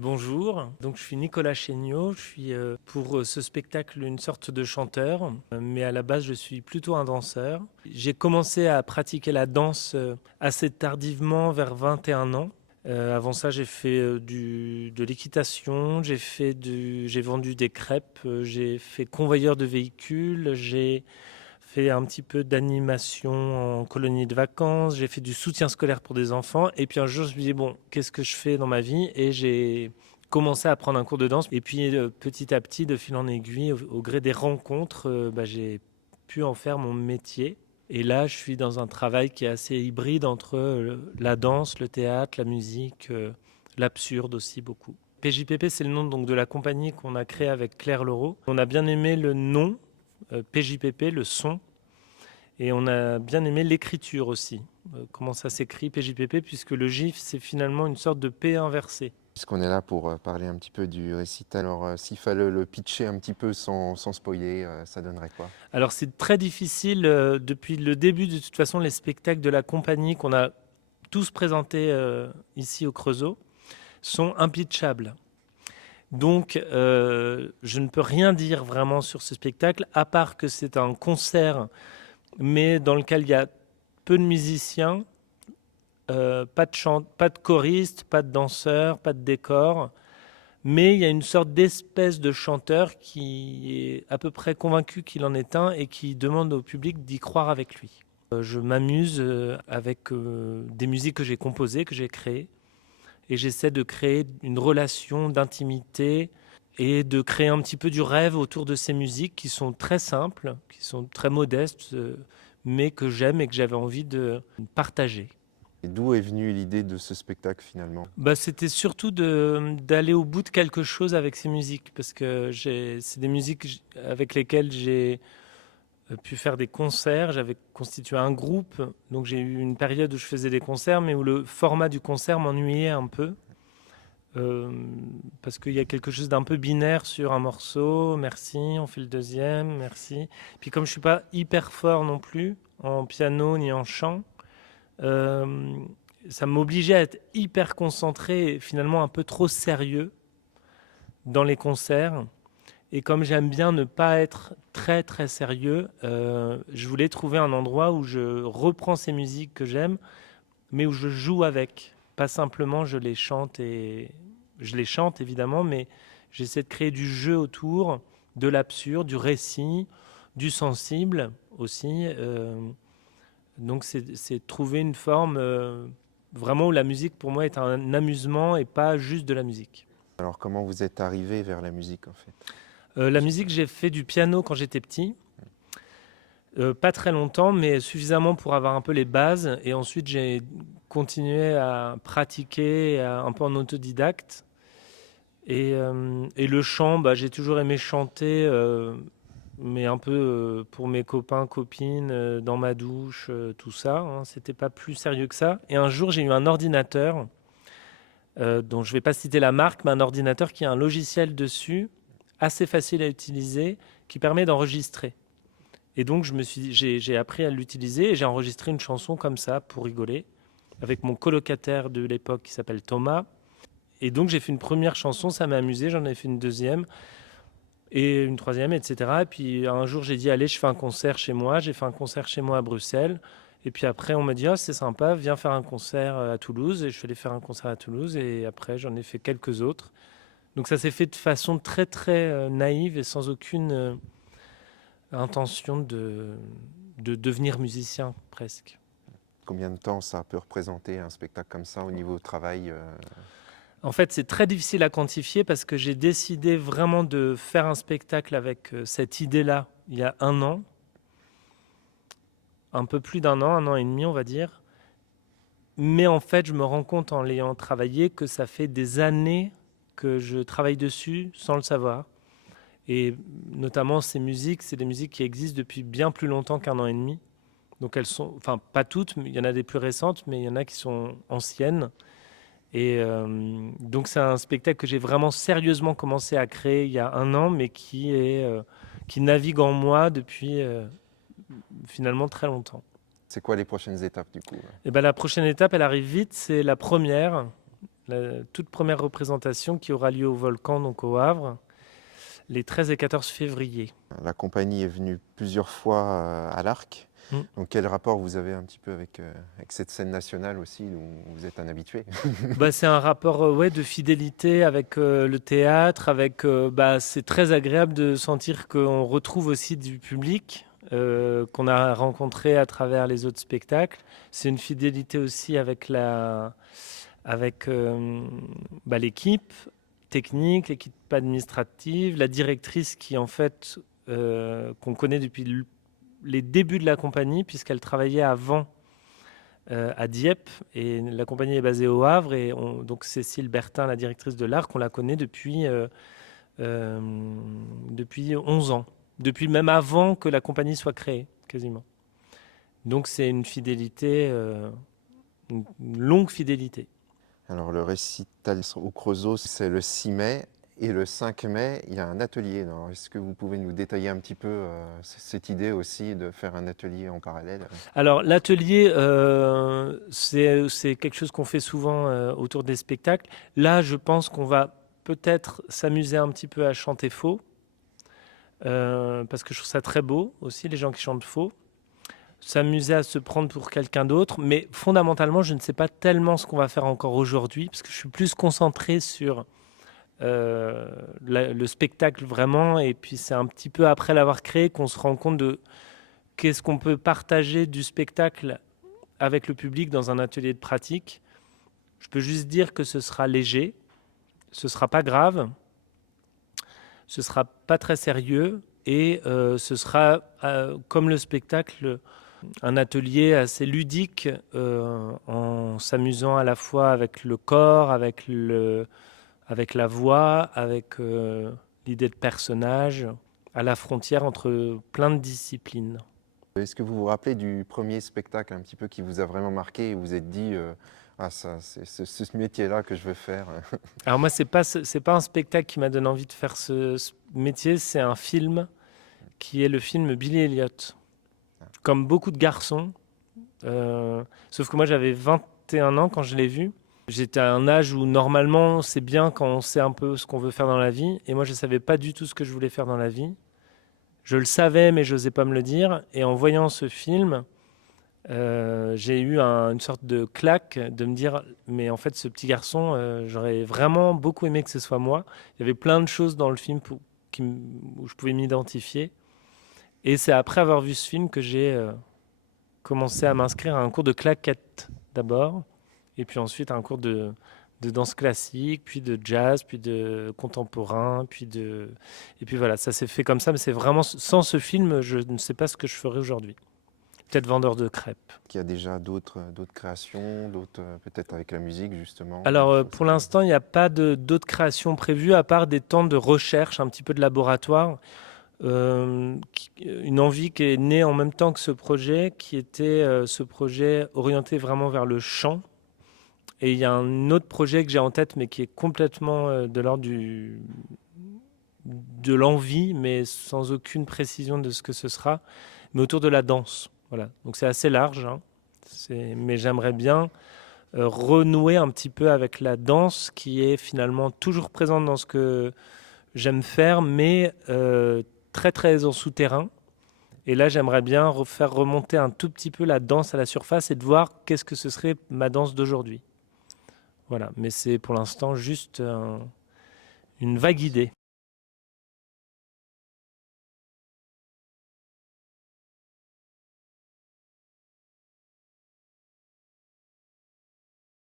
Bonjour, donc je suis Nicolas Chéniaud, je suis pour ce spectacle une sorte de chanteur, mais à la base je suis plutôt un danseur. J'ai commencé à pratiquer la danse assez tardivement, vers 21 ans. Avant ça, j'ai fait de l'équitation, j'ai vendu des crêpes, j'ai fait convoyeur de véhicules, j'ai fait un petit peu d'animation en colonie de vacances, j'ai fait du soutien scolaire pour des enfants. Et puis un jour, je me dis, bon, qu'est-ce que je fais dans ma vie? Et j'ai commencé à prendre un cours de danse. Et puis petit à petit, de fil en aiguille, au gré des rencontres, j'ai pu en faire mon métier. Et là, je suis dans un travail qui est assez hybride entre la danse, le théâtre, la musique, l'absurde aussi beaucoup. PJPP, c'est le nom donc de la compagnie qu'on a créée avec Claire Laureau. On a bien aimé le nom, PJPP, le son, et on a bien aimé l'écriture aussi. Comment ça s'écrit PJPP, puisque le GIF, c'est finalement une sorte de P inversé. Puisqu'on est là pour parler un petit peu du récital, alors s'il fallait le pitcher un petit peu sans spoiler, ça donnerait quoi? Alors c'est très difficile, depuis le début de toute façon, les spectacles de la compagnie qu'on a tous présentés ici au Creusot sont impitchables. Donc je ne peux rien dire vraiment sur ce spectacle, à part que c'est un concert, mais dans lequel il y a peu de musiciens, pas de choriste, pas de danseur, pas de décor, mais il y a une sorte d'espèce de chanteur qui est à peu près convaincu qu'il en est un et qui demande au public d'y croire avec lui. Je m'amuse avec des musiques que j'ai composées, que j'ai créées, et j'essaie de créer une relation d'intimité et de créer un petit peu du rêve autour de ces musiques qui sont très simples, qui sont très modestes, mais que j'aime et que j'avais envie de partager. Et d'où est venue l'idée de ce spectacle finalement? C'était surtout d'aller au bout de quelque chose avec ces musiques, parce que c'est des musiques avec lesquelles j'ai pu faire des concerts. J'avais constitué un groupe, donc j'ai eu une période où je faisais des concerts, mais où le format du concert m'ennuyait un peu, euh, parce qu'il y a quelque chose d'un peu binaire sur un morceau. Merci, on fait le deuxième, merci. Puis comme je suis pas hyper fort non plus en piano ni en chant, euh, ça m'obligeait à être hyper concentré et finalement un peu trop sérieux dans les concerts. Et comme j'aime bien ne pas être très très sérieux, je voulais trouver un endroit où je reprends ces musiques que j'aime, mais où je joue avec. Pas simplement je les chante évidemment, mais j'essaie de créer du jeu autour, de l'absurde, du récit, du sensible aussi. Donc c'est trouver une forme vraiment où la musique pour moi est un amusement et pas juste de la musique. Alors comment vous êtes arrivé vers la musique en fait? La musique, j'ai fait du piano quand j'étais petit. Pas très longtemps, mais suffisamment pour avoir un peu les bases. Et ensuite, j'ai continué à pratiquer un peu en autodidacte. Et le chant, j'ai toujours aimé chanter, mais un peu pour mes copains, copines, dans ma douche, tout ça, hein. C'était pas plus sérieux que ça. Et un jour, j'ai eu un ordinateur, dont je vais pas citer la marque, mais un ordinateur qui a un logiciel dessus, assez facile à utiliser, qui permet d'enregistrer. Et donc, j'ai appris à l'utiliser et j'ai enregistré une chanson comme ça pour rigoler avec mon colocataire de l'époque qui s'appelle Thomas. Et donc, j'ai fait une première chanson, ça m'a amusé, j'en ai fait une deuxième et une troisième, etc. Et puis, un jour, j'ai dit, allez, je fais un concert chez moi. J'ai fait un concert chez moi à Bruxelles. Et puis après, on m'a dit, oh, c'est sympa, viens faire un concert à Toulouse. Et je suis allé faire un concert à Toulouse. Et après, j'en ai fait quelques autres. Donc, ça s'est fait de façon très, très naïve et sans aucune intention de devenir musicien presque. Combien de temps ça peut représenter un spectacle comme ça au niveau travail? En fait, c'est très difficile à quantifier parce que j'ai décidé vraiment de faire un spectacle avec cette idée-là il y a un an, un peu plus d'un an et demi, on va dire. Mais en fait, je me rends compte en l'ayant travaillé que ça fait des années que je travaille dessus sans le savoir. Et notamment ces musiques, c'est des musiques qui existent depuis bien plus longtemps qu'un an et demi. Donc elles sont, enfin pas toutes, mais il y en a des plus récentes, mais il y en a qui sont anciennes. Et donc c'est un spectacle que j'ai vraiment sérieusement commencé à créer il y a un an, mais qui navigue en moi depuis finalement très longtemps. C'est quoi les prochaines étapes du coup? Et ben la prochaine étape, elle arrive vite, c'est la première. la toute première représentation qui aura lieu au Volcan, donc au Havre, les 13 et 14 février. La compagnie est venue plusieurs fois à l'Arc. Mm. Donc quel rapport vous avez un petit peu avec cette scène nationale aussi, où vous êtes un habitué? C'est un rapport ouais, de fidélité avec le théâtre, c'est très agréable de sentir qu'on retrouve aussi du public qu'on a rencontré à travers les autres spectacles. C'est une fidélité aussi avec l'équipe technique, l'équipe administrative, la directrice qui en fait qu'on connaît depuis les débuts de la compagnie puisqu'elle travaillait avant à Dieppe et la compagnie est basée au Havre donc Cécile Bertin, la directrice de l'Arc, on la connaît depuis 11 ans, depuis même avant que la compagnie soit créée quasiment. Donc c'est une fidélité, une longue fidélité. Alors le récital au Creusot, c'est le 6 mai. Et le 5 mai, il y a un atelier. Est-ce que vous pouvez nous détailler un petit peu cette idée aussi de faire un atelier en parallèle? Alors l'atelier, c'est quelque chose qu'on fait souvent autour des spectacles. Là, je pense qu'on va peut-être s'amuser un petit peu à chanter faux, parce que je trouve ça très beau aussi, les gens qui chantent faux. S'amuser à se prendre pour quelqu'un d'autre, mais fondamentalement, je ne sais pas tellement ce qu'on va faire encore aujourd'hui, parce que je suis plus concentré sur le spectacle vraiment, et puis c'est un petit peu après l'avoir créé qu'on se rend compte de qu'est-ce qu'on peut partager du spectacle avec le public dans un atelier de pratique. Je peux juste dire que ce sera léger, ce sera pas grave, ce sera pas très sérieux, et ce sera comme le spectacle, un atelier assez ludique en s'amusant à la fois avec le corps, avec la voix, avec l'idée de personnage, à la frontière entre plein de disciplines. Est-ce que vous vous rappelez du premier spectacle un petit peu qui vous a vraiment marqué et vous vous êtes dit ah ça c'est ce métier-là que je veux faire? Alors moi, c'est pas un spectacle qui m'a donné envie de faire ce métier, c'est un film qui est le film Billy Elliot. Comme beaucoup de garçons, sauf que moi j'avais 21 ans quand je l'ai vu. J'étais à un âge où normalement c'est bien quand on sait un peu ce qu'on veut faire dans la vie. Et moi je ne savais pas du tout ce que je voulais faire dans la vie. Je le savais mais je n'osais pas me le dire. Et en voyant ce film, j'ai eu une sorte de claque de me dire mais en fait ce petit garçon, j'aurais vraiment beaucoup aimé que ce soit moi. Il y avait plein de choses dans le film où je pouvais m'identifier. Et c'est après avoir vu ce film que j'ai commencé à m'inscrire à un cours de claquettes d'abord, et puis ensuite à un cours de danse classique, puis de jazz, puis de contemporain, et puis voilà, ça s'est fait comme ça, mais c'est vraiment, sans ce film, je ne sais pas ce que je ferais aujourd'hui. Peut-être vendeur de crêpes. Il y a déjà d'autres créations, d'autres peut-être avec la musique justement. Alors pour l'instant, il n'y a pas d'autres créations prévues, à part des temps de recherche, un petit peu de laboratoire. Une envie qui est née en même temps que ce projet, qui était ce projet orienté vraiment vers le chant. Et il y a un autre projet que j'ai en tête, mais qui est complètement de l'ordre de l'envie, mais sans aucune précision de ce que ce sera, mais autour de la danse. Voilà. Donc c'est assez large, hein. Mais j'aimerais bien renouer un petit peu avec la danse qui est finalement toujours présente dans ce que j'aime faire, mais très très en souterrain. Et là, j'aimerais bien faire remonter un tout petit peu la danse à la surface et de voir qu'est-ce que ce serait ma danse d'aujourd'hui. Voilà, mais c'est pour l'instant juste une vague idée.